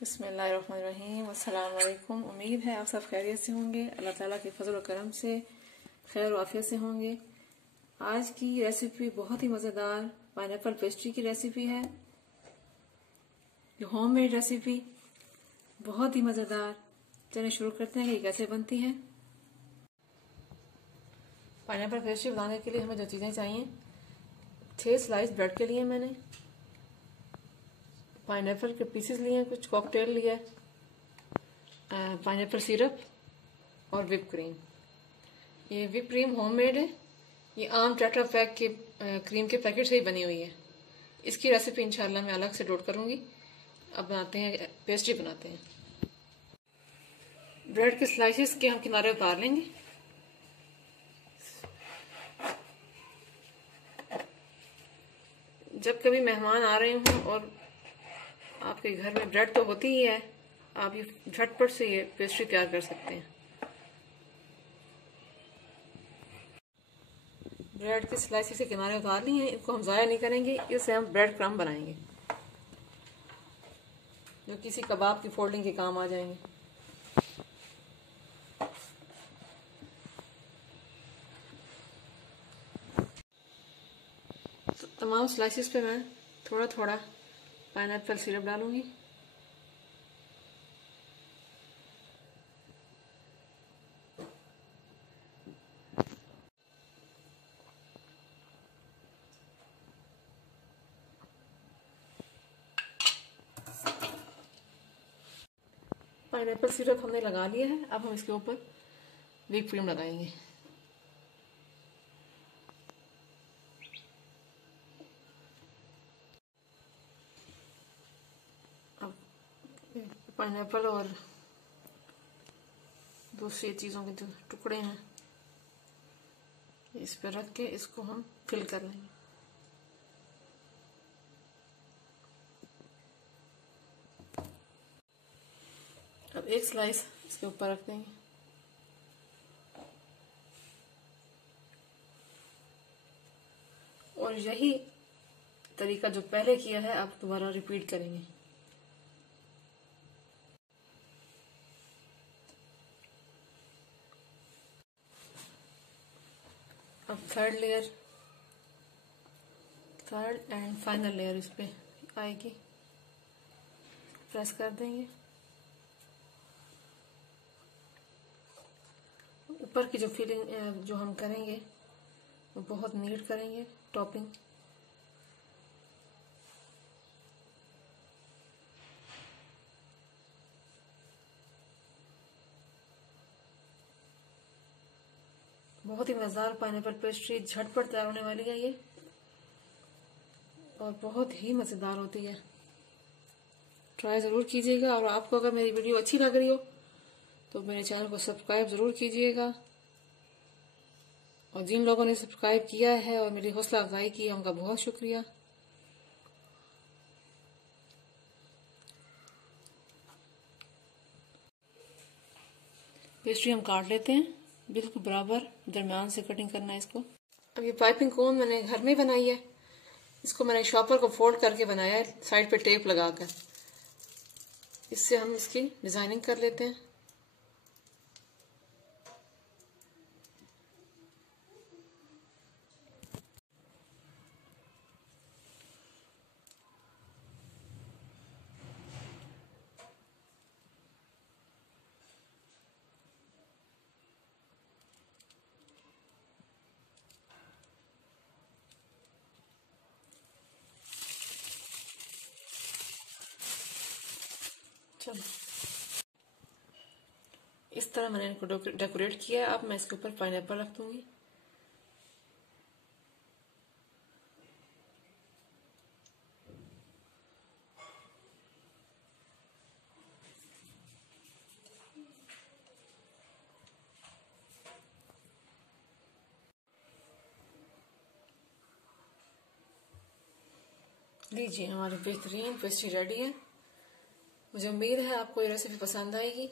बिस्मिल्लाहिर्रहमानिर्रहीम। अस्सलाम वालेकुम। उम्मीद है आप सब खैरियत से होंगे, अल्लाह ताला के फजल और करम से खैर और आफियत से होंगे। आज की रेसिपी बहुत ही मज़ेदार पाइनएप्पल पेस्ट्री की रेसिपी है, जो होममेड रेसिपी बहुत ही मज़ेदार। चलिए शुरू करते हैं कि कैसे बनती है। पाइनएप्पल पेस्ट्री बनाने के लिए हमें जो चीज़ें चाहिए, 6 स्लाइस ब्रेड के लिए मैंने पाइनएप्पल के पीसेस लिए हैं, कुछ कॉकटेल लिया है, पाइनएप्पल सिरप और विप क्रीम। ये विप क्रीम होममेड है, ये आम टेट्रा पैक के क्रीम के पैकेट से ही बनी हुई है। इसकी रेसिपी इंशाल्लाह मैं अलग से लोड करूँगी। अब बनाते हैं, पेस्ट्री बनाते हैं। ब्रेड के स्लाइसेस के हम किनारे उतार लेंगे। जब कभी मेहमान आ रहे हों और आपके घर में ब्रेड तो होती ही है, आप ये झटपट से ये पेस्ट्री तैयार कर सकते हैं। ब्रेड के स्लाइसेस के किनारे उतार लिए हैं, इनको हम ज़ाया नहीं करेंगे, इससे हम ब्रेड क्रम्ब बनाएंगे जो किसी कबाब की फोल्डिंग के काम आ जाएंगे। तो तमाम स्लाइसेस पे मैं थोड़ा थोड़ा पाइनएप्पल सिरप डालूंगी। पाइनएप्पल सिरप हमने लगा लिया है, अब हम इसके ऊपर व्हिप क्रीम लगाएंगे। अब पाइनएप्पल और दूसरी चीज़ों के जो टुकड़े हैं इस पर रख के इसको हम फिल कर लेंगे। अब एक स्लाइस इसके ऊपर रख देंगे। और यही तरीका जो पहले किया है आप दोबारा रिपीट करेंगे। अब थर्ड एंड फाइनल लेयर इस पे आएगी, प्रेस कर देंगे। ऊपर की जो फिलिंग जो हम करेंगे वो बहुत नीट करेंगे टॉपिंग। बहुत ही मज़ेदार पाइनएप्पल पेस्ट्री झटपट तैयार होने वाली है ये, और बहुत ही मज़ेदार होती है। ट्राई ज़रूर कीजिएगा। और आपको अगर मेरी वीडियो अच्छी लग रही हो तो मेरे चैनल को सब्सक्राइब ज़रूर कीजिएगा। और जिन लोगों ने सब्सक्राइब किया है और मेरी हौसला अफजाई की है, उनका बहुत शुक्रिया। पेस्ट्री हम काट लेते हैं, बिल्कुल बराबर दरमियान से कटिंग करना है इसको। अब ये पाइपिंग कोन मैंने घर में बनाई है, इसको मैंने शॉपर को फोल्ड करके बनाया है, साइड पे टेप लगाकर। इससे हम इसकी डिजाइनिंग कर लेते हैं। चलो, इस तरह मैंने इनको डेकोरेट किया है। अब मैं इसके ऊपर पाइनएप्पल रख दूंगी। लीजिए, हमारी बेहतरीन पेस्ट्री रेडी है। मुझे उम्मीद है आपको ये रेसिपी पसंद आएगी।